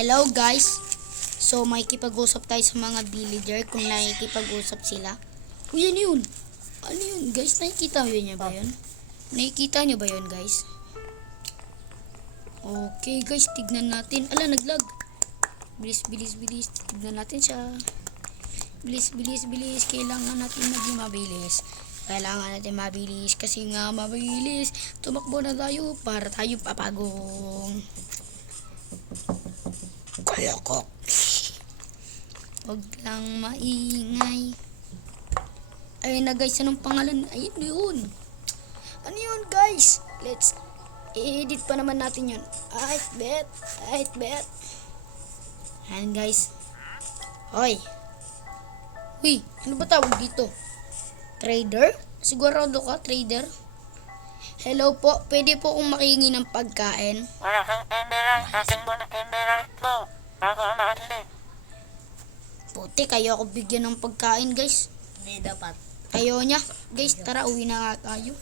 Hello guys. So makikipag-usap tayo sa mga villager kung nakikipag-usap sila. Uy, ano yun? Ano yun guys? Nakikita nyo ba yun? Nakikita nyo ba yun guys? Okay guys, tignan natin. Ala, naglag. Bilis. Tignan natin siya. Bilis. Kailangan natin maging mabilis. Kasi nga mabilis. Tumakbo na tayo para tayo papagong. Kalokok. Huwag lang maingay. Ayun na guys, anong pangalan? Ayun yun. Ano yun guys? Let's i-edit pa naman natin yun. Alright bet. Ayan guys. Hoy. Uy, ano ba tawag dito? Trader? Sigurado ka, trader? Hello po, pwede po akong makihingi ng pagkain. Wala kang emerald, asin mo na emerald mo. Bago ang maali. Puti, kayo ako bigyan ng pagkain guys. Hindi dapat. Ayaw niya. Guys, tara, uwi na nga tayo.